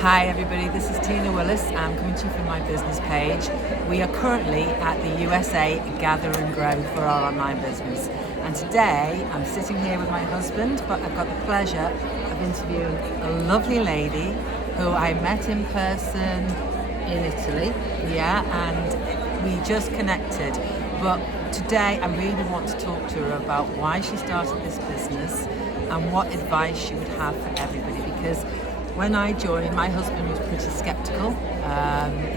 Hi everybody, this is Tina Willis. I'm coming to you from my business page. We are currently at the USA Gather and Grow for our online business. And today I'm sitting here with my husband, but I've got the pleasure of interviewing a lovely lady who I met in person in Italy. Yeah, and we just connected. But today I really want to talk to her about why she started this business and what advice she would have for everybody, because when I joined, my husband was pretty skeptical.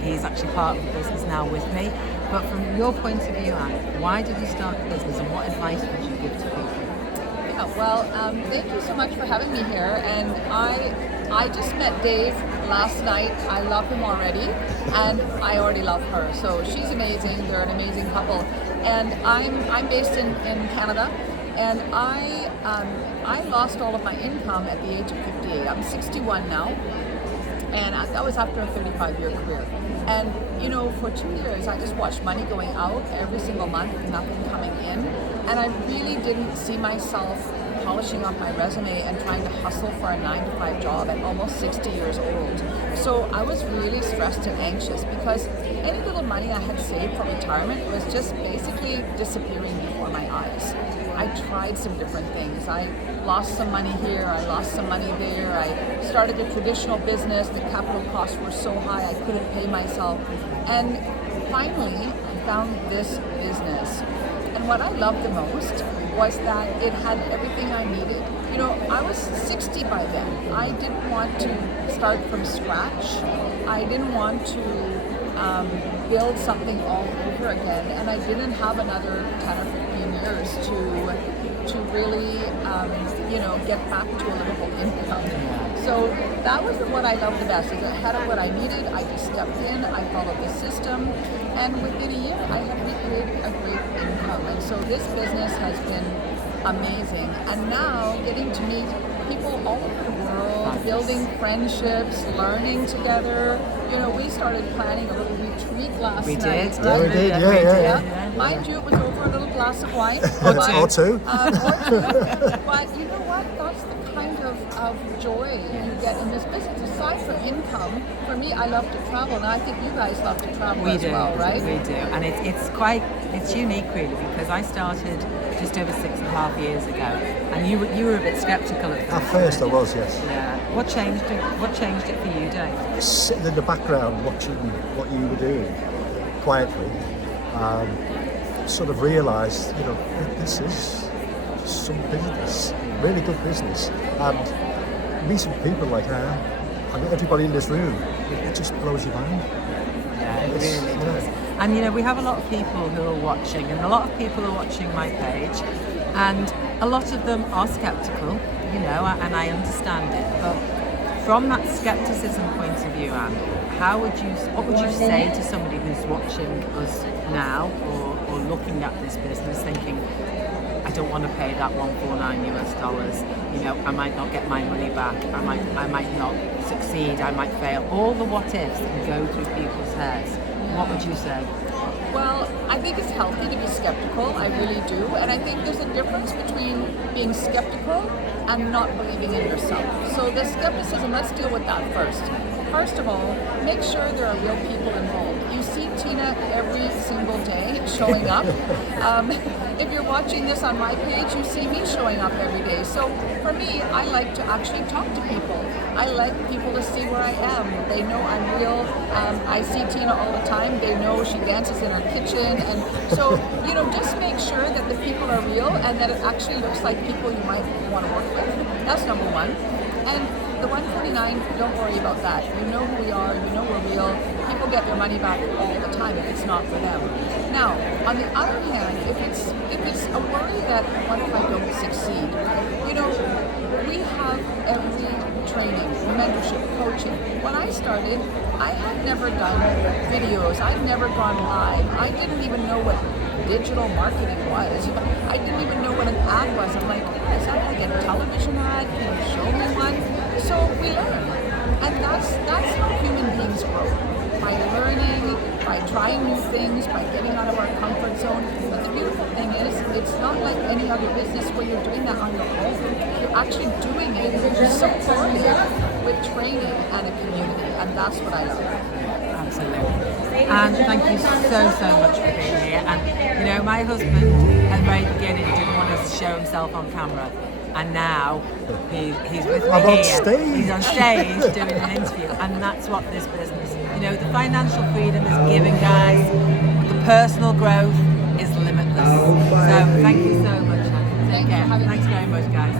He's actually part of the business now with me. But from your point of view, Anne, why did you start the business and what advice would you give to people? Yeah, well, thank you so much for having me here. And I just met Dave last night. I love him already, and I already love her. So she's amazing. They're an amazing couple. And I'm based in Canada. And I lost all of my income at the age of 58. I'm 61 now, and that was after a 35-year career. And you know, for 2 years, I just watched money going out every single month, nothing coming in, and I really didn't see myself polishing up my resume and trying to hustle for a 9-to-5 job at almost 60 years old. So I was really stressed and anxious because any little money I had saved for retirement was just basically disappearing before my eyes. I tried some different things. I lost some money here, I lost some money there. I started a traditional business. The capital costs were so high I couldn't pay myself. And finally, I found this business. And what I loved the most was that it had everything I needed. You know, I was 60 by then. I didn't want to start from scratch. I didn't want to build something all over again, and I didn't have another 10 or 15 years to really get back to a livable income. So that was what I loved the best, is I had what I needed. I just stepped in, I followed the system, and within a year I had recreated a great income. And so this business has been amazing, and now getting to meet people all over the world, building friendships, learning together. You know, we started planning a little retreat last night. Right? Yeah, we did. Yeah. Mind you, it was over a little glass of wine. Or two. But you know what? That's the kind of joy you get in this business. Aside from income, for me, I love to travel, and I think you guys love to travel as well, right? We do, and it's unique really, because I started just over 6.5 years ago, and you were a bit skeptical at first. At first I was, yes. Yeah. What changed it for you, Dave? Sitting in the background watching what you were doing quietly, sort of realised, you know, this is some business, really good business. And meeting people like her, I mean, everybody in this room, it just blows your mind. Yeah, it really does. And you know, we have a lot of people who are watching, and a lot of people are watching my page, and a lot of them are skeptical, you know, and I understand it. But from that skepticism point of view, Anne, what would you say to somebody who's watching us now or looking at this business thinking, I don't want to pay that $149 US, you know, I might not get my money back, I might not succeed, I might fail, all the what ifs that go through people's heads. What would you say? Well, I think it's healthy to be skeptical, I really do. And I think there's a difference between being skeptical and not believing in yourself. So the skepticism, let's deal with that first. First of all, make sure there are real people involved. You see Tina every single day showing up. If you're watching this on my page, you see me showing up every day. So for me, I like to actually talk to people. I like people to see where I am. They know I'm real. I see Tina all the time. They know she dances in her kitchen. And so, you know, just make sure that the people are real and that it actually looks like people you might want to work with. That's number one. And the 149, don't worry about that. You know who we are, you know we're real. People get their money back all the time if it's not for them. Now, on the other hand, if it's a worry that what if I don't succeed? You know, we have every training, mentorship, coaching. When I started, I had never done videos. I'd never gone live. I didn't even know what digital marketing was. I didn't even know what an ad was. I'm like, is that like a television ad? Can you show me one? So we learn. And that's how human beings grow. By learning by trying new things, by getting out of our comfort zone. But the beautiful thing is, it's not like any other business where you're doing that on your own. You're actually doing it supported with training and a community, and that's what I love. Absolutely. And thank you so much for being here. And you know, my husband at the very beginning didn't want to show himself on camera. And now he's with me I'm on here. stage. He's on stage doing an interview, and that's what this business. You know, the financial freedom is given, guys. The personal growth is limitless. So thank you so much. Take care. Thanks very much, guys.